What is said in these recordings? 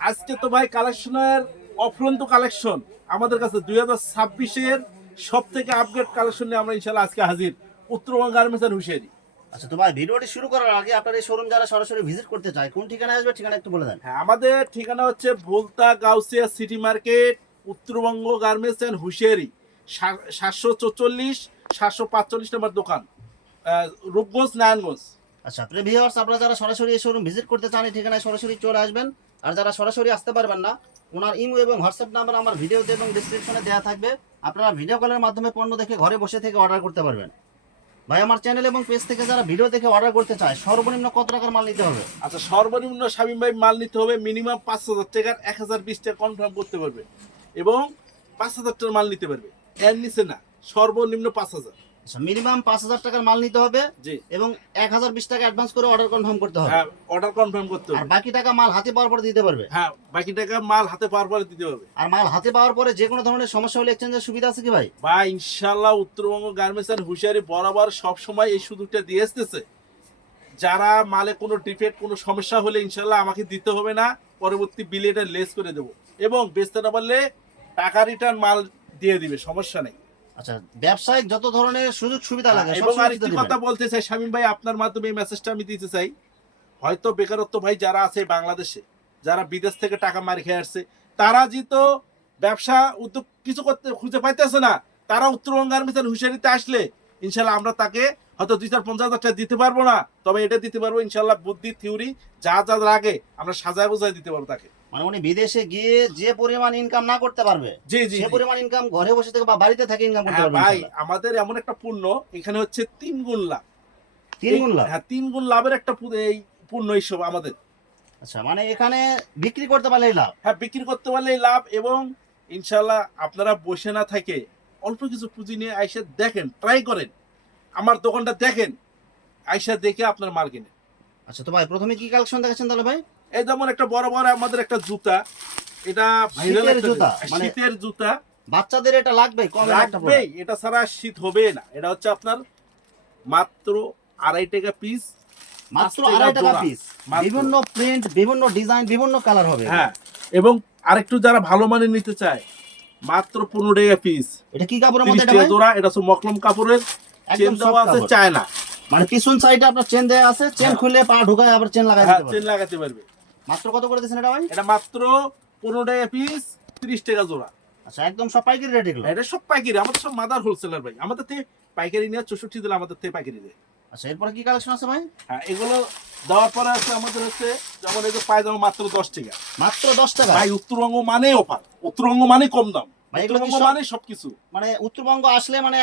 আজকে তো ভাই কালেকশনের অফুরন্ত কালেকশন আমাদের কাছে 2026-এর সব থেকে আপডেট কালেকশন নিয়ে আমরা ইনশাল্লাহ আজকে হাজির উত্তরবঙ্গ গার্মেন্টস এন্ড হুঁশিয়ারি। আচ্ছা তো ভাই, ভিডিওটি শুরু করার আগে আপনার এই শোরুম যারা সরাসরি ভিজিট করতে চায় কোন ঠিকানায় আসবে, ঠিকানা একটু বলে দেন। হ্যাঁ, আমাদের ঠিকানা হচ্ছে Bholta Gausia city market, Uttarbanga garments and হুঁশিয়ারি, 744 745 নম্বর দোকান, রূপগঞ্জ নারায়ণগঞ্জ। আচ্ছা প্রিয় ভিউয়ার্স, আপনারা যারা সরাসরি এই শোরুম ভিজিট করতে চান এই ঠিকানায় সরাসরি চলে আসবেন। আর যারা সরাসরি আসতে পারবেন না, ওনার ইমো এবং হোয়াটসঅ্যাপ নাম্বার আমার ভিডিওতে এবং ডেসক্রিপশনে দেওয়া থাকবে। আপনারা ভিডিও কলের মাধ্যমে পণ্য দেখে ঘরে বসে থেকে অর্ডার করতে পারবেন। ভাই, আমার চ্যানেল এবং পেজ থেকে যারা ভিডিও দেখে অর্ডার করতে চায় সর্বনিম্ন কত টাকার মাল নিতে হবে? আচ্ছা, সর্বনিম্ন শামীম ভাই মাল নিতে হবে মিনিমাম 5,000 টাকার, 1020 টাকা কনফার্ম করতে পারবে এবং 5,000 টাকার মাল নিতে পারবে, এর নিচে না, সর্বনিম্ন 5,000। আচ্ছা, মিনিমাম 5,000 টাকার মাল নিতে হবে জি, এবং 1020 টাকা অ্যাডভান্স করে অর্ডার কনফার্ম করতে হবে। হ্যাঁ, অর্ডার কনফার্ম করতে আর হবে। বাকি টাকা মাল হাতে পাওয়ার পরে দিতে পারবে। হ্যাঁ, বাকি টাকা মাল হাতে পাওয়ার পরে দিতে হবে। আর মাল হাতে পাওয়ার পরে যে কোনো ধরনের সমস্যা হলে এক্সচেঞ্জের সুবিধা আছে কি ভাই? ভাই ইনশাল্লাহ উত্তরবঙ্গ গার্মেন্টস এন্ড হুঁশিয়ারি বরাবর সব সময় এই সুযোগটা দিয়ে আসতেছে। যারা মালে কোনো ডিফেক্ট কোনো সমস্যা হলে ইনশাল্লাহ আমাকে দিতে হবে না, পরবর্তী বিলে এটা লেস করে দেবো এবং বেচতে না পারলে টাকা রিটার্ন মাল দিয়ে দিবে, সমস্যা নেই। আচ্ছা, ব্যবসায়িক যত ধরনের সুযোগ সুবিধা লাগে সব এবং সুযোগ আরেকটি সুবিধা কথা দিবেন। বলতে চাই শামীম ভাই, আপনার মাধ্যমে এই মেসেজটা আমি দিতে চাই। হয়তো বেকারত্ব ভাই যারা আছে বাংলাদেশে, যারা বিদেশ থেকে টাকা মারি খেয়ে আসছে, তারা যেহেতু ব্যবসা উদ্যোগ কিছু করতে খুঁজে পাইতেছে না, তারা উত্তরবঙ্গ গার্মেন্টস এন্ড হুঁশিয়ারিতে আসলে ইনশাল্লাহ আমরা তাকে হয়তো 2-4-50 টাকা দিতে পারবো না, তবে এটা দিতে পারবো ইনশাল্লাহ, বুদ্ধি থিওরি যা যা লাগে আমরা সাজায় বোঝায় দিতে পারবো তাকে। মানে উনি বিদেশে গিয়ে যে পরিমাণ ইনকাম না করতে পারবে, জি জি সে জি। পরিমাণ ইনকাম ঘরে বসে থেকে বা বাড়িতে থেকে ইনকাম করতে হ্যাঁ পারবে ভাই, ইনশাআল্লাহ। আমাদের এমন একটা পণ্য এখানে হচ্ছে 3 গুণ লাভ। 3 গুণ লাভ। হ্যাঁ, 3 গুণ লাভের একটা এই পণ্য এইসব আমাদের। আচ্ছা, মানে এখানে বিক্রি করতে পারলেই লাভ। হ্যাঁ, বিক্রি করতে পারলেই লাভ এবং ইনশাল্লাহ আপনারা বসে না থাকে অল্প কিছু পুঁজি নিয়ে আইসা দেখেন, ট্রাই করেন, আমার দোকানটা দেখেন, আইসা দেখে আপনার মাল কিনেন। আচ্ছা তো ভাই, প্রথমে কি কালেকশন দেখাচ্ছেন তাহলে ভাই? এই যেমন একটা বড় বড় আমাদের একটা জুতা, এটা ভাইরাল শীতের একটা জুতা, জুতা, মানে শীতের জুতা বাচ্চাদের এটা লাগবে, কমের একটা লাগবেই, প্রোডাক্ট। এটা ছাড়া শীত হবে না। এটা হচ্ছে আপনার মাত্র 2.5 টাকা পিস, মাত্র 5 2.5 টাকা জোড়া। পিস। মাত্র। বিভিন্ন প্রিন্ট, বিভিন্ন ডিজাইন, বিভিন্ন কালার হবে। হ্যাঁ, এবং আরেকটু যারা ভালো মানের নিতে চায় মাত্র 15 টাকা পিস, এটা কি কাপড়ের 30 মধ্যে এটা টাকা ভাই? জোড়া। এটা হচ্ছে মকলম কাপড়ের, চেন একদম দেওয়া soft আছে কাপড়। চায়না। মানে পিছন সাইডে আপনার চেন দেয়া আছে, চেন হ্যাঁ। খুলে পা ঢুকায় আবার চেন লাগাই হ্যাঁ, দিতে চেন পারবে। লাগাতে পারবে। মাত্র কত করে দিচ্ছেন এটা ভাই? এটা মাত্র 15 টাকা পিস, 30 টাকা জোড়া। আচ্ছা, একদম সব পাইকারি রেট এগুলো। এটা সব পাইকারি, আমাদের সব মাদার হোলসেলার ভাই, আমাদের থেকে পাইকারি নিয়ে 64 দিলে আমাদের থেকে পাইকারি দেয়। আচ্ছা, এরপরে কি কালেকশন আছে ভাই? হ্যাঁ, এগুলো দেওয়ার পরে আছে আমাদের হচ্ছে যেমন এই যে পায়জামা মাত্র 10 টাকা। মাত্র 10 টাকা। ভাই উত্তরবঙ্গ মানে অফার, উত্তরবঙ্গ মানে কম দাম, ভাই এগুলো কি উত্তরবঙ্গ সব- মানে সবকিছু। মানে উত্তরবঙ্গ আসলে মানে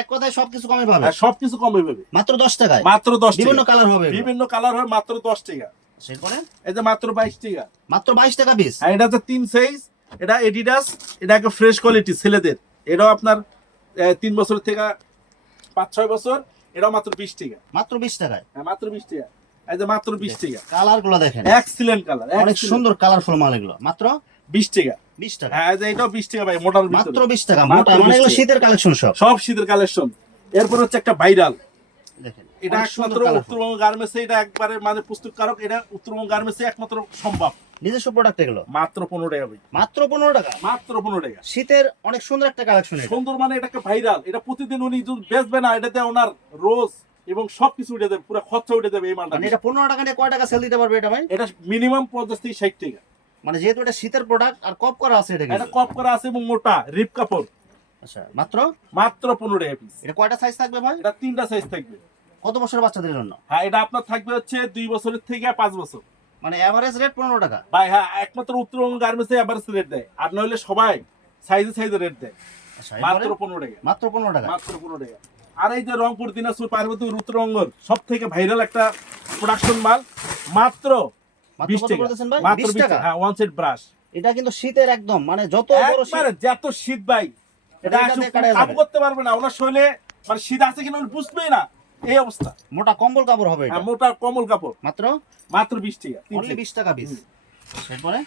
এক কথায় সবকিছু কমে পাবে। হ্যাঁ, সবকিছু কমে পাবে মাত্র 10 টাকায় মাত্র 10 বিভিন্ন টাকা। কালার হবে এগুলো। বিভিন্ন কালার হয় মাত্র 10 টাকা। সেরপরে এই যে মাত্র 22 টাকা। মাত্র 22 টাকা পিস। আর এটা হচ্ছে 3 সাইজ, এটা এডিডাস, এটা একটা ফ্রেশ কোয়ালিটি ছেলেদের, এটাও আপনার 3 বছর থেকে 5-6 বছর, এটাও মাত্র 20 টাকা। মাত্র 20 টাকায়। হ্যাঁ, মাত্র 20 টাকা। এই যে মাত্র 20 টাকা। কালার গুলো দেখেন, এক্সিলেন্ট কালার, অনেক সুন্দর কালারফুল মাল এগুলো। মাত্র 20 টাকা। 20 টাকা। হ্যাঁ, এই যে এটাও 20 টাকা ভাই, মোটার মাত্র ভিতরে 20 টাকা মাত্র মোটা, মানে 20 এগুলো টাকা। শীতের কালেকশন সব। সব শীতের কালেকশন। এরপর হচ্ছে একটা ভাইরাল, দেখেন এটা অনেক একমাত্র সুন্দর কালারফুল। উত্তরবঙ্গ গার্মেন্টসে, এটা একবারে মানে প্রস্তুতকারক, এটা উত্তরবঙ্গ গার্মেন্টসে একমাত্র সম্ভব। নিজস্ব প্রোডাক্ট এগুলো। মাত্র 15 টাকা ভাই, মাত্র 15 টাকা। মাত্র 15 টাকা। শীতের অনেক সুন্দর একটা কালেকশন এটা। সুন্দর মানে এটা একটা ভাইরাল, এটা প্রতিদিন উনি যদি বেচবে না, এটাতে ওনার রোজ এবং সবকিছু উঠে যাবে, পুরো খরচা উঠে যাবে এই মালটা। মানে এটা 15 টাকা নিয়ে কয় টাকা সেল দিতে পারবে এটা ভাই? এটা মিনিমাম 50 থেকে 60 টাকা। মানে যেহেতু এটা শীতের প্রোডাক্ট আর কপ করা আছে এটা এটা কিন্তু। কপ করা আছে এবং মোটা রিপ কাপড়। আচ্ছা, মাত্র মাত্র 15 টাকা পিস। এটা কয়টা সাইজ থাকবে ভাই? এটা 3টা সাইজ থাকবে। কত বছরের বাচ্চাদের জন্য? হ্যাঁ, এটা আপনার থাকবে হচ্ছে 2 বছরের থেকে 5 বছর। মানে এভারেজ রেট 15 টাকা। ভাই হ্যাঁ, একমাত্র উত্তরবঙ্গ গার্মেন্টসে এভারেজ রেট দেয়, আর নইলে সবাই সাইজে সাইজে রেট দেয়। আচ্ছা, মাত্র এরপরে 15 টাকা। মাত্র 15 টাকা। মাত্র 15 টাকা। আর এই যে রংপুর, দিনাজপুর, পার্বতী, উত্তরবঙ্গের সব থেকে ভাইরাল একটা প্রোডাকশন মাল, মাত্র মাত্র 20 কত টাকা। করে দিচ্ছেন ভাই? মাত্র 20 20 টাকা। টাকা। হ্যাঁ, ওয়ান সেট ব্রাশ। এটা কিন্তু শীতের একদম, মানে যত বড় শীত একবারে যত শীত ভাই, এটা এটা আসলে দিয়ে কাটায় কাম যাবে। করতে পারবে না, ওনার শরীরে মানে শীত আছে কিনা উনি বুঝবেই না, এই অবস্থা। মোটা কম্বল কাপড় হবে এটা। হ্যাঁ, মোটা কমল কাপড়। মাত্র মাত্র 20 টাকা। অনলি 20 টাকা পিস। এরপরে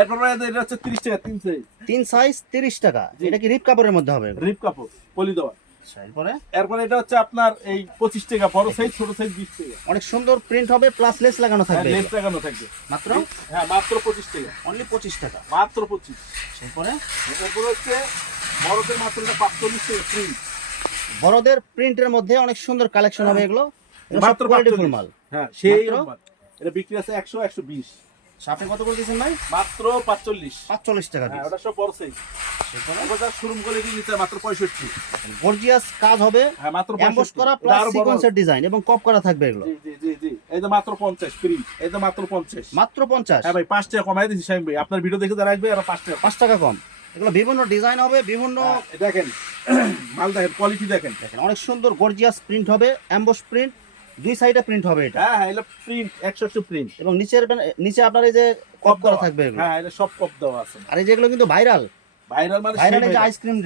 এরপরে এটা হচ্ছে 30 টাকা, 3 সাইজ 3 সাইজ 30 টাকা। জি। এটা কি রিপ কাপড়ের মধ্যে হবে? রিপ কাপড়, পলি দেওয়া। আচ্ছা, এরপরে এরপরে এটা হচ্ছে আপনার এই 25 টাকা, বড় সাইজ ছোট সাইজ 20 টাকা। অনেক সুন্দর প্রিন্ট হবে, প্লাস লেস লাগানো থাকবে লেস এগুলো। লাগানো থাকবে মাত্র হ্যাঁ মাত্র 25 টাকা, অনলি 25 টাকা। মাত্র 25। এরপরে এরপরে হচ্ছে বড়দের মাত্র এটা 45 টাকা প্রিন্ট, বড়দের প্রিন্টের মধ্যে অনেক সুন্দর কালেকশন হবে এগুলো, এগুলো সব মাত্র কোয়ালিটি 45 ফুল মাল। হ্যাঁ সেই মাত্র? মাল। এটা বিক্রি আছে 100 120, আচ্ছা, আপনি কত করে দিচ্ছেন ভাই? মাত্র 45। 45 টাকা হ্যাঁ পিস। ওটা সব বড় সাইজ। এরপরে ওটা শোরুম কোয়ালিটি নিচে মাত্র 65। গর্জিয়াস কাজ হবে, হ্যাঁ মাত্র এমবস 65 করা এটা প্লাস আরো বড়। সিকোয়েন্সের ডিজাইন এবং কপ করা থাকবে এগুলো। জি জি জি জি এই যে মাত্র 50 প্রিন্ট, এই যে মাত্র 50। মাত্র 50। হ্যাঁ ভাই 5 টাকা কমাই দিছি শাইন ভাই, আপনার ভিডিও দেখে যারা আসবে আর 5 টাকা। 5 টাকা কম। এগুলো বিভিন্ন ডিজাইন হবে, বিভিন্ন দেখেন মাল দেখেন, কোয়ালিটি দেখেন। দেখেন অনেক সুন্দর গর্জিয়াস প্রিন্ট হবে, এমবস প্রিন্ট, দুই সাইডে প্রিন্ট হবে এটা। হ্যাঁ হ্যাঁ এটা প্রিন্ট 100 প্রিন্ট, এবং নিচে আপনার এই যে কপ করা থাকবে এগুলো। হ্যাঁ এটা সব কপ দেওয়া আছে। আর এই যেগুলো কিন্তু ভাইরাল, ভাইরাল মানে ভাইরাল এই যে সেই আইসক্রিম,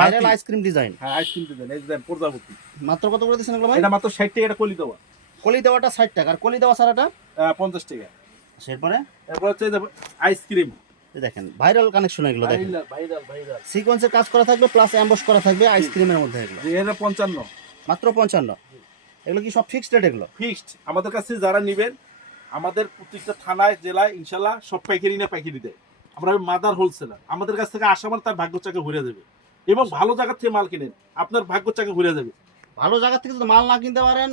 ভাইরাল আইসক্রিম ডিজাইন। হ্যাঁ আইসক্রিম ডিজাইন, এই যে প্রজাপতি। মাত্র কত করে দিচ্ছেন এগুলো ভাই? এটা মাত্র 60 টাকা, এটা কলি দেওয়া। কলি দেওয়াটা 60 টাকা, আর কলি দেওয়া সারাটা 50 টাকা। এরপরে এরপর হচ্ছে এই যে আইসক্রিম, এই দেখেন ভাইরাল কানেকশন এগুলো দেখেন, ভাইরাল ভাইরাল ভাইরাল। সিকোয়েন্সের কাজ করা থাকবে প্লাস এমবস করা থাকবে আইসক্রিমের মধ্যে এগুলো। যে এটা 55 মাত্র 55। এগুলো কি সব ফিক্সড রেট এগুলো? ফিক্সড। আমাদের কাছে যারা নেবেন, আমাদের প্রত্যেকটা থানায় জেলায় ইনশাল্লাহ সব পাইকারি না পাইকারি দেয়। আমরা মাদার হোলসেলার, আমাদের কাছ থেকে আসা মানে তার ভাগ্য চাকে ঘুরে যাবে। এবং ভালো জায়গা থেকে মাল কিনেন, আপনার ভাগ্য চাকে ঘুরে যাবে। ভালো জায়গা থেকে যদি মাল না কিনতে পারেন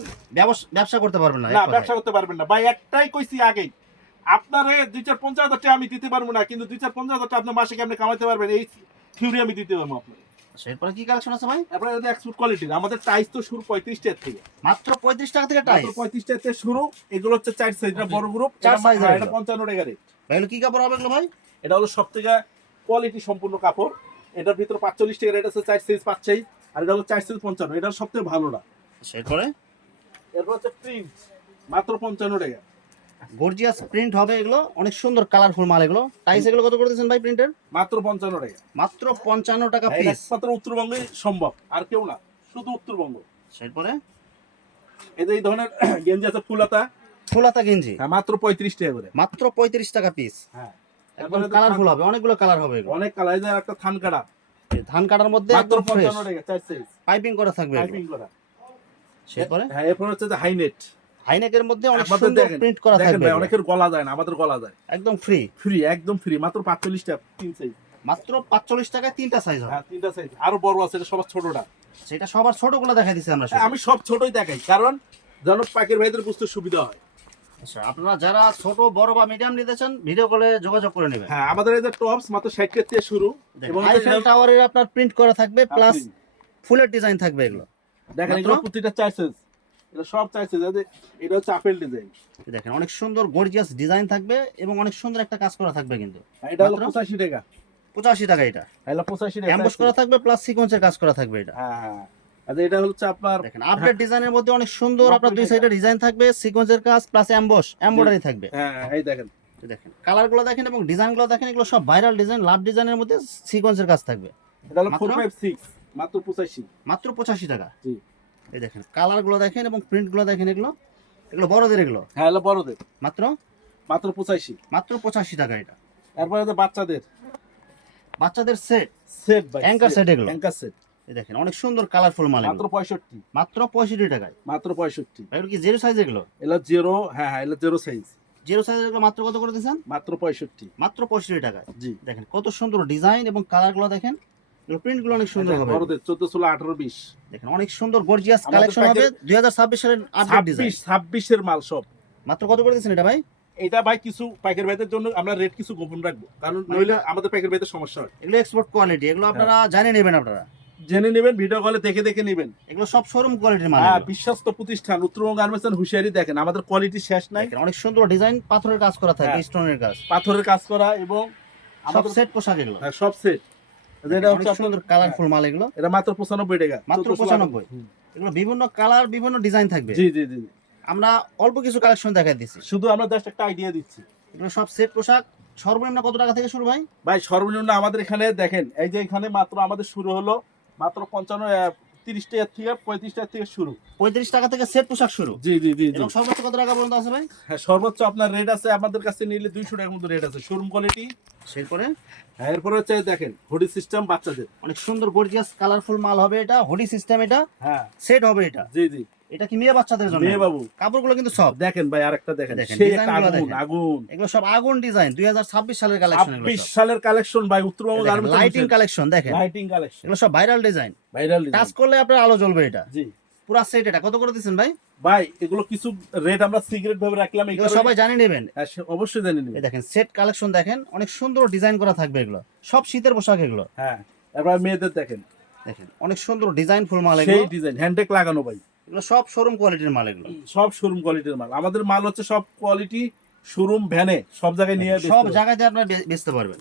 ব্যবসা করতে পারবেন না। না ব্যবসা করতে পারবেন না ভাই। একটাই কইছি আগেই, আপনারে 2-4-50 হাজার টাকা আমি দিতে পারবো না, কিন্তু 2-4-50 হাজার টাকা আপনার মাসে কেমনে কামাইতে পারবেন এই থিওরি আমি দিতে পারবো আপনার। এরপরে কি কালেকশন আছে ভাই? আপনার এক্সপোর্ট কোয়ালিটির আমাদের টাইস তো শুরু 35 টাকা থেকে, মাত্র 35 টাকা থেকে টাইস। মাত্র 35 টাকা থেকে শুরু। এগুলো হচ্ছে 4 সাইজ, এটা বড় গ্রুপ, চার size এর এটা এগুলো। 55 টাকা রেট। ভাই এগুলো কি কাপড় হবে এগুলো ভাই? এটা হলো সব থেকে কোয়ালিটি সম্পূর্ণ কাপড়। এটার ভিতরে 45 টাকা রেট আছে, 4 সাইজ 5 সাইজ, আর এটা হলো 4 সাইজ 55, এটা সব থেকে ভালোটা। এরপরে এরপর হচ্ছে প্রিন্ট, মাত্র 55 টাকা। গর্জিয়াস প্রিন্ট হবে এগুলো, অনেক সুন্দর কালারফুল মাল এগুলো। টাইস এগুলো কত করে দিচ্ছেন ভাই প্রিন্টের? মাত্র 55 টাকা। মাত্র 55 টাকা এটা পিস। একমাত্র উত্তরবঙ্গে সম্ভব, আর কেউ না, শুধু উত্তরবঙ্গ। এরপরে এই ধরনের গেঞ্জি আছে ফুলাতা, ফুলাতা গেঞ্জি, হ্যাঁ মাত্র 35 টাকা করে। মাত্র 35 টাকা পিস। হ্যাঁ একদম কালারফুল হবে, অনেকগুলো কালার হবে এগুলো। অনেক কালার, একটা থান কাটা, এই ধান কাটার মধ্যে মাত্র একদম ফ্রেশ 55 টাকা, 4 সাইজ পাইপিং করা থাকবে এগুলো। টাইপিং করা। এরপরে হ্যাঁ এরপর হচ্ছে যে হাইনেট, হাইনেকের মধ্যে অনেক আমাদের সুন্দর দেখেন, প্রিন্ট করা দেখেন থাকবে ভাই, এগুলো। অনেকের গলা যায় না, আমাদের গলা যায় একদম ফ্রি, ফ্রি, একদম ফ্রি, মাত্র 45 টাকা 3 সাইজ। মাত্র 45 টাকায় 3টা সাইজ হবে। হ্যাঁ 3টা সাইজ, আরো বড় আছে, এটা সবার ছোটটা। সেটা সবার ছোটগুলো দেখাই দিচ্ছি আমরা শুধু। আমি সব ছোটই দেখাই, কারণ যেন পাকের ভাইদের বুঝতে সুবিধা হয়। আচ্ছা, আপনারা যারা ছোট বড় বা মিডিয়াম নিতে চান ভিডিও কলে যোগাযোগ করে নেবেন। হ্যাঁ আমাদের এই যে টপস মাত্র 60 টাকা থেকে শুরু, এবং আইফেল টাওয়ারের আপনার প্রিন্ট করা থাকবে প্লাস print। ফুলের ডিজাইন থাকবে এগুলো। দেখেন মাত্র? এগুলো প্রতিটা 4 সাইজ, এটা সব 4 সাইজ। এটা হচ্ছে আপেল ডিজাইন, দেখেন অনেক সুন্দর গর্জিয়াস ডিজাইন থাকবে এবং অনেক সুন্দর একটা কাজ করা থাকবে কিন্তু। এটা হলো মাত্র? 85 টাকা। 85 টাকা এটা। এটা 85 টাকা এমবস করা থাকবে প্লাস সিকোয়েন্সের কাজ করা থাকবে এটা। হ্যাঁ হ্যাঁ। আচ্ছা এটা হচ্ছে আপনার দেখেন আপডেট ডিজাইনের মধ্যে অনেক সুন্দর আপনার দুই সাইডে ডিজাইন থাকবে, সিকোয়েন্সের কাজ প্লাস এমব্রয়ডারি থাকবে। হ্যাঁ এই দেখেন, দেখেন কালারগুলো দেখেন এবং ডিজাইনগুলো দেখেন, এগুলো সব ভাইরাল ডিজাইন, লাভ ডিজাইনের মধ্যে সিকোয়েন্সের কাজ থাকবে। এটা হলো মাত্র? 456, মাত্র 85। মাত্র 85 টাকা। জি এই দেখেন কালারগুলো দেখেন এবং প্রিন্টগুলো দেখেন, এগুলো এগুলো বড়দের এগুলো। হ্যাঁ এটা বড়দের, মাত্র মাত্র 85। মাত্র 85 টাকা এটা। এরপরে যে বাচ্চাদের set, set by Anchor set এগুলো। অ্যাঙ্কার সেট, এই দেখেন অনেক সুন্দর কালারফুল মাল মাত্র এগুলো। 65, মাত্র 65 টাকায়। মাত্র 65। এগুলো কি জিরো সাইজ এগুলো? এলা জিরো, হ্যাঁ হ্যাঁ এলা জিরো সাইজ, জিরো সাইজ এগুলো মাত্র কত করে দিয়েছেন? মাত্র 65। মাত্র 65 টাকায়। জি দেখেন কত সুন্দর ডিজাইন এবং কালারগুলো দেখেন, এগুলো প্রিন্টগুলো অনেক সুন্দর হবে। বড়দের 14, 16, 18, 20। দেখেন অনেক সুন্দর গর্জিয়াস আমাদের কালেকশন হবে প্যাকেট 2026 সালের আপডেট ডিজাইন। 26 এর মাল সব। মাত্র কত করে দিয়েছেন এটা ভাই? এটা ভাই কিছু পাইকার ভাইদের জন্য আমরা রেট কিছু গোপন রাখবো, কারণ নইলে আমাদের পাইকার ভাইদের সমস্যা হয়। এগুলো এক্সপোর্ট কোয়ালিটি, এগুলো আপনারা জানিয়ে নেবেন, আপনারা জেনে নেবেন, ভিডিও কলে দেখে দেখে নেবেন। এগুলো সব শোরুম কোয়ালিটির মাল। হ্যাঁ এগুলো। বিশ্বস্ত প্রতিষ্ঠান উত্তরবঙ্গ গার্মেন্টস এন্ড হুশিয়ারি, দেখেন আমাদের কোয়ালিটি শেষ নাই। দেখেন অনেক সুন্দর ডিজাইন, পাথরের কাজ করা থাকে, হ্যাঁ। স্টোনের কাজ, পাথরের কাজ করা, এবং সব আমাদের সেট পোশাক এগুলো। হ্যাঁ সব সেট। এটা অনেক হচ্ছে সুন্দর কালারফুল মাল এগুলো। এটা মাত্র 95 টাকা, মাত্র 95। এগুলো বিভিন্ন কালার, বিভিন্ন ডিজাইন থাকবে। জি জি জি। আমরা অল্প কিছু কালেকশন দেখাই দিচ্ছি। শুধু আমরা জাস্ট একটা আইডিয়া দিচ্ছি। এগুলো সব সেট পোশাক সর্বনিম্ন কত টাকা থেকে শুরু ভাই? ভাই সর্বনিম্ন আমাদের এখানে দেখেন, এই যে এখানে মাত্র আমাদের শুরু হলো মাত্র 30 টাকা থেকে 35 টাকা থেকে শুরু। 35 টাকা থেকে সেট পোশাক শুরু। জি জি জি জি। এবং সর্বোচ্চ কত টাকা পর্যন্ত আছে ভাই? হ্যাঁ সর্বোচ্চ আপনার রেট আছে, আমাদের কাছে নিলে 200 টাকার মতো রেট আছে। শোরুম কোয়ালিটি এরপরে হ্যাঁ, এরপরে হচ্ছে দেখেন হুডি সিস্টেম বাচ্চাদের। অনেক সুন্দর গর্জিয়াস কালারফুল মাল হবে, এটা হুডি সিস্টেম, এটা হ্যাঁ সেট হবে এটা। জি জি, এটা কি মেয়ে বাচ্চাদের জন্য? মেয়ে বাবু। কাপড়গুলো কিন্তু সব দেখেন ভাই আরেকটা দেখেন, দেখেন, সেই একটা ডিজাইনগুলো আগুন দেখেন। আগুন। এগুলো সব আগুন ডিজাইন, 2026 সালের কালেকশন। 26 সালের কালেকশন ভাই, উত্তরবঙ্গ গার্মেন্টস লাইটিং কালেকশন দেখেন, লাইটিং কালেকশন, এগুলো সব ভাইরাল ডিজাইন। ভাইরাল টাচ করলে আপনার আলো জ্বলবে এটা। জি পুরো সেট। এটা কত করে দিচ্ছেন ভাই? ভাই এগুলো কিছু রেট আমরা সিগারেট ভাবে রাখলাম, এগুলো সবাই জানে নেবেন। হ্যাঁ, অবশ্যই জানি এই দেখেন সেট কালেকশন দেখেন, অনেক সুন্দর ডিজাইন করা থাকবে এগুলো, সব শীতের পোশাক এগুলো। হ্যাঁ, এবার মেয়েদের দেখেন, দেখেন অনেক সুন্দর ডিজাইন ফুল মাল সেই এগুলো। ডিজাইন হ্যান্ডটেক লাগানো ভাই, এগুলো সব শোরুম কোয়ালিটির মাল এগুলো। সব শোরুম কোয়ালিটির মাল। আমাদের মাল হচ্ছে সব কোয়ালিটি, শোরুম ভ্যানে সব জায়গায় নিয়ে সব জায়গাতে আপনারা বেচতে পারবেন।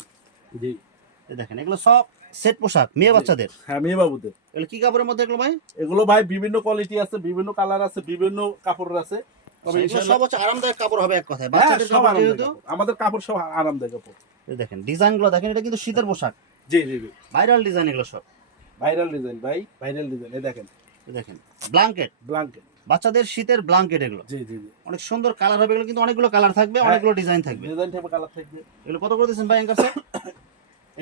জি এই দেখেন এগুলো সব সেট পোশাক মেয়ে বাচ্চাদের। হ্যাঁ, মেয়ে বাবুদের। এগুলো কি কাপড়ের মধ্যে এগুলো ভাই? এগুলো ভাই বিভিন্ন কোয়ালিটি আছে, বিভিন্ন কালার আছে, বিভিন্ন কাপড়ের আছে। তবে এগুলো সব হচ্ছে আরামদায়ক কাপড় হবে এক কথায়, হ্যাঁ, বাচ্চাদের সব কাপড় আরামদায়ক যেহেতু। কাপড়। আমাদের কাপড় সব আরামদায়ক কাপড়। এই দেখেন ডিজাইনগুলো দেখেন, এটা কিন্তু শীতের পোশাক, জি জি জি, ভাইরাল ডিজাইন এগুলো সব। ভাইরাল ডিজাইন ভাই, ভাইরাল ডিজাইন। এই দেখেন এই দেখেন ব্ল্যাঙ্কেট, ব্ল্যাঙ্কেট, বাচ্চাদের শীতের ব্ল্যাঙ্কেট এগুলো। জি জি জি, অনেক সুন্দর কালার হবে এগুলো, কিন্তু অনেকগুলো কালার থাকবে, হ্যাঁ। অনেকগুলো ডিজাইন থাকবে। ডিজাইন টাইপের কালার থাকবে। এগুলো কত করে দিচ্ছেন ভাই অ্যাঙ্কার স্যার?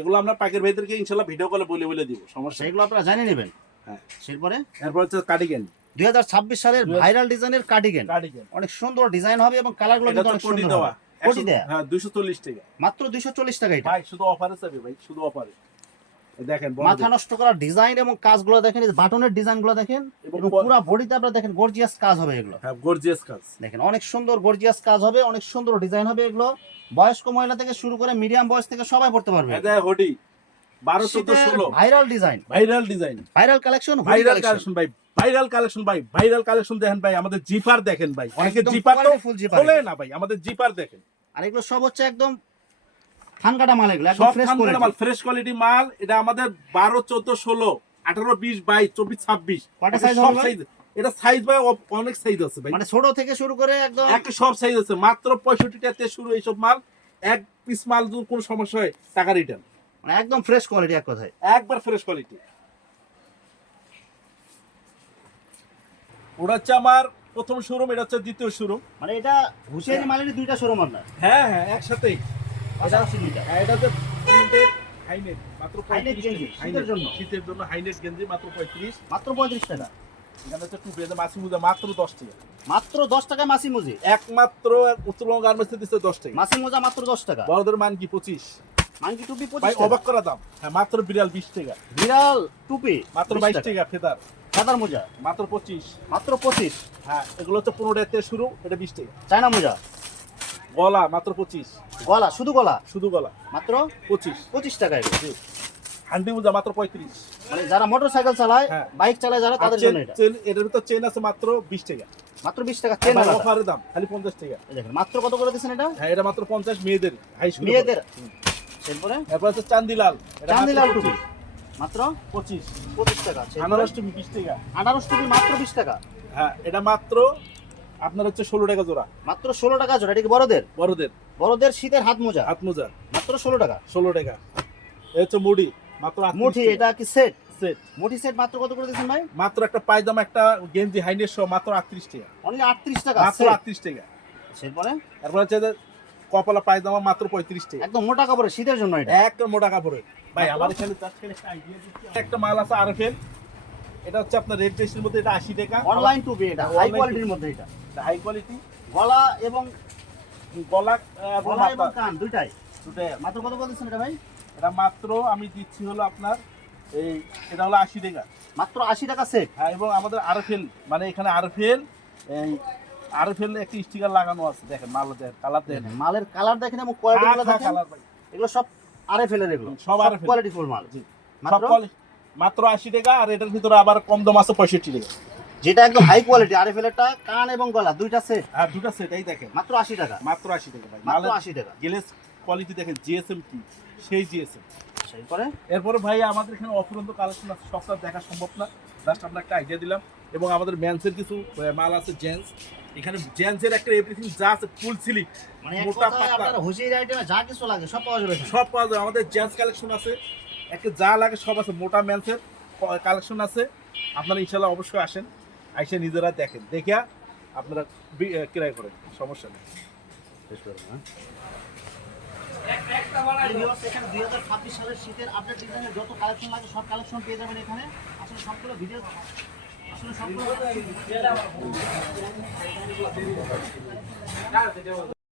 এগুলো আমরা পাকের ভাইদেরকে ইনশাআল্লাহ ভিডিও কলে বলে বলে দিব, সমস্যা নেই। সেগুলো আপনারা জানিয়ে নেবেন। হ্যাঁ, এরপরে এরপর হচ্ছে কার্ডিগান, 2026 সালের ভাইরাল ডিজাইনের কার্ডিগান, কার্ডিগান। অনেক সুন্দর ডিজাইন হবে এবং কালারগুলো এটা কিন্তু তো অনেক কোটি সুন্দর দেওয়া, হবে। কোটি দেয়া, হ্যাঁ 240 টাকা মাত্র 240 টাকা এটা। ভাই, শুধু অফারে যাবে ভাই, শুধু অফারে। দেখেন মাথা নষ্ট করা ডিজাইন এবং কাজগুলো দেখেন, এই বাটনের ডিজাইনগুলো দেখেন, এবং এবং পুরো বডিতে আপনারা দেখেন গর্জিয়াস কাজ হবে এগুলো। হ্যাঁ, গর্জিয়াস কাজ। দেখেন অনেক সুন্দর গর্জিয়াস কাজ হবে, অনেক সুন্দর ডিজাইন হবে এগুলো। বয়স্ক মহিলা থেকে শুরু করে মিডিয়াম বয়স থেকে সবাই পড়তে পারবে। এটা হোডি 12 14 16 viral design, viral design, viral collection, viral collection ভাই, ভাইরাল কালেকশন ভাই, ভাইরাল কালেকশন। দেখেন ভাই আমাদের জিপার দেখেন ভাই, অনেকে একদম জিপার তো quality full জিপার খোলে এগুলো। না ভাই, আমাদের জিপার দেখেন। আর এগুলো সব হচ্ছে একদম থানকাটা মাল, এগুলো একদম সব ফ্রেশ ঠান্ডা মাল, কোয়ালিটি। ফ্রেশ কোয়ালিটি মাল। এটা আমাদের 12 14 16 18 20 22 24 26 কয়টা এটা size সব হবে ভাই? সাইজ। এটা সাইজ ভাই অনেক সাইজ আছে ভাই, মানে ছোট থেকে শুরু করে একদম একটা সব সাইজ আছে। মাত্র 65 টাকাতে শুরু এইসব মাল। এক পিস মাল যদি কোনো সমস্যা হয় টাকা রিটার্ন, মানে একদম ফ্রেশ কোয়ালিটি এক কথায়। একবার ফ্রেশ কোয়ালিটি। ওটা হচ্ছে আমার প্রথম শোরুম, এটা হচ্ছে দ্বিতীয় শোরুম। মানে এটা হুশিয়ারি মালেরই দুইটা শোরুম আপনার, হ্যাঁ হ্যাঁ, একসাথেই। পাশাপাশি দুইটা। হ্যাঁ, এটা হচ্ছে প্রিন্টেড হাইনেট, মাত্র হাইনেট 35 গেঞ্জি, টাকা। শীতের হাইনেট, জন্য। শীতের জন্য হাইনেট গেঞ্জি মাত্র 35। মাত্র 35 টাকা। এখানে হচ্ছে টু পেজে মাছি মুজা মাত্র 10 টাকা। মাত্র 10 টাকায় মাসি মুজি। একমাত্র উত্তরবঙ্গ গার্মেন্টসে দিচ্ছে 10 টাকা। মাসি মোজা মাত্র 10 টাকা। বড়দের মান কি 25? মাঙ্কি টুপি ভাই 25 টাকা। অবাক করা দাম। হ্যাঁ, মাত্র বিড়াল 20 টাকা। বিড়াল টুপি মাত্র 22 টাকা। ফেদার সাদার মোজা মাত্র 25। মাত্র 25। হ্যাঁ, এগুলো হচ্ছে 15 টাকা থেকে শুরু, এটা 20 টাকা। চায়না মোজা গলা মাত্র 25, গলা, শুধু গলা শুধু গলা মাত্র 25। টাকা এগুলো। হান্ডি মোজা মাত্র 35। মানে যারা মোটরসাইকেল চালায়, হ্যাঁ। বাইক চালায় যারা, আর তাদের জন্য এটা। এটার ভিতর চেন আছে মাত্র 20 টাকা। মাত্র 20 টাকা চেন আলাদা। অফারের দাম খালি 50 টাকা। এই দেখেন মাত্র কত করে দিচ্ছেন এটা? হ্যাঁ, এটা মাত্র 50 মেয়েদের হাই স্কুল। মেয়েদের। এরপরে এরপর হচ্ছে চান্দিলাল, এটা চান্দিলাল মাত্র টুপি 25। মাত্র 25 টাকা। আনারস টুপি 20 টাকা। আনারস টুপি মাত্র 20 টাকা। হ্যাঁ, এটা মাত্র আপনার হচ্ছে 16 টাকা জোড়া। মাত্র 16 টাকা জোড়া। এটা কি বড়দের? বড়দের বড়দের শীতের হাত মোজা হাত মোজা মাত্র 16 টাকা। 16 টাকা। এই হচ্ছে মুড়ি মাত্র 38 মুঠি, টাকা। এটা কি সেট? সেট মুঠি সেট মাত্র কত করে দিচ্ছেন ভাই? মাত্র একটা পায়জামা, একটা গেঞ্জি হাইনেস সহ মাত্র 38 টাকা। অনলি 38 টাকা মাত্র set। 38 টাকা। এরপরে তারপর হচ্ছে যে কপালা পায়জামা মাত্র 35 টাকা। একদম মোটা কাপড়ের শীতের জন্য এটা। একটা মোটা কাপড়ের ভাই। আমার এখানে তার থেকে একটা আইডিয়া দিচ্ছি। একটা মাল আছে আরএফএল, এটা হচ্ছে আপনার রেড ড্রেসের মধ্যে, এটা 80 টাকা। অনলাইন টুপি, এটা হাই Online কোয়ালিটির টুপি। মধ্যে। এটা হাই কোয়ালিটি, গলা এবং গলা এবং গলা এবং মাথা কান দুইটাই। দুটাই। মাত্র কত করে দিচ্ছেন এটা ভাই? এটা মাত্র আমি দিচ্ছি হলো আপনার এই, এটা হলো 80 টাকা। মাত্র 80 টাকা সেট। হ্যাঁ, এবং আমাদের আরএফএল, মানে এখানে আরএফএল, এই আরএফএল একটি স্টিকার লাগানো আছে। দেখেন মাল, দেখেন কালার, দেখেন মালের কালার দেখেন এবং কোয়ালিটিগুলো দেখেন। কালার ভাই, এগুলো সব আরএফএল এর, এগুলো সব সব RFL কোয়ালিটি ফুল মাল। জি। সব মাত্র মাত্র 80 টাকা। আর এটার ভিতরে আবার কম দাম আছে 65 টাকা। যেটা একদম হাই কোয়ালিটি আরএফএল এরটা, কান এবং গলা দুইটা সেট আর দুটো সেট এই দেখেন মাত্র 80 টাকা। মাত্র 80 টাকা ভাই। মাত্র মালের 80 টাকা। গ্লেস কোয়ালিটি দেখেন, জিএসএম কি সেই জিএসএম। এরপরে এরপরে ভাই আমাদের এখানে অফুরন্ত কালেকশন আছে, সবটা দেখা সম্ভব না, জাস্ট আমরা একটা আইডিয়া দিলাম। এবং আমাদের মেন্সের কিছু মাল আছে, জেন্টস। এখানে জেন্টসের একটা এভরিথিং যা আছে, ফুল স্লিপ, মানে এক মোটা কথায় পাতলা আপনার হুশিয়ারি আইটেমে যা কিছু লাগে সব পাওয়া যাবে এখানে। সব পাওয়া যায়। আমাদের জেন্টস কালেকশন আছে, একটা যা লাগে সব আছে। মোটা মেন্সের কালেকশন আছে। আপনারা ইনশাল্লাহ অবশ্যই আসেন, আইসে নিজেরা দেখেন, দেখিয়া আপনারা ক্রয় করেন, সমস্যা নেই। শেষ করবেন, হ্যাঁ? ভিউয়ার্স এখানে 2026 সালের শীতের আপডেট ডিজাইনের যত কালেকশন লাগে সব কালেকশন পেয়ে যাবেন এখানে। আসলে সবগুলো ভিডিও আসলে সবগুলো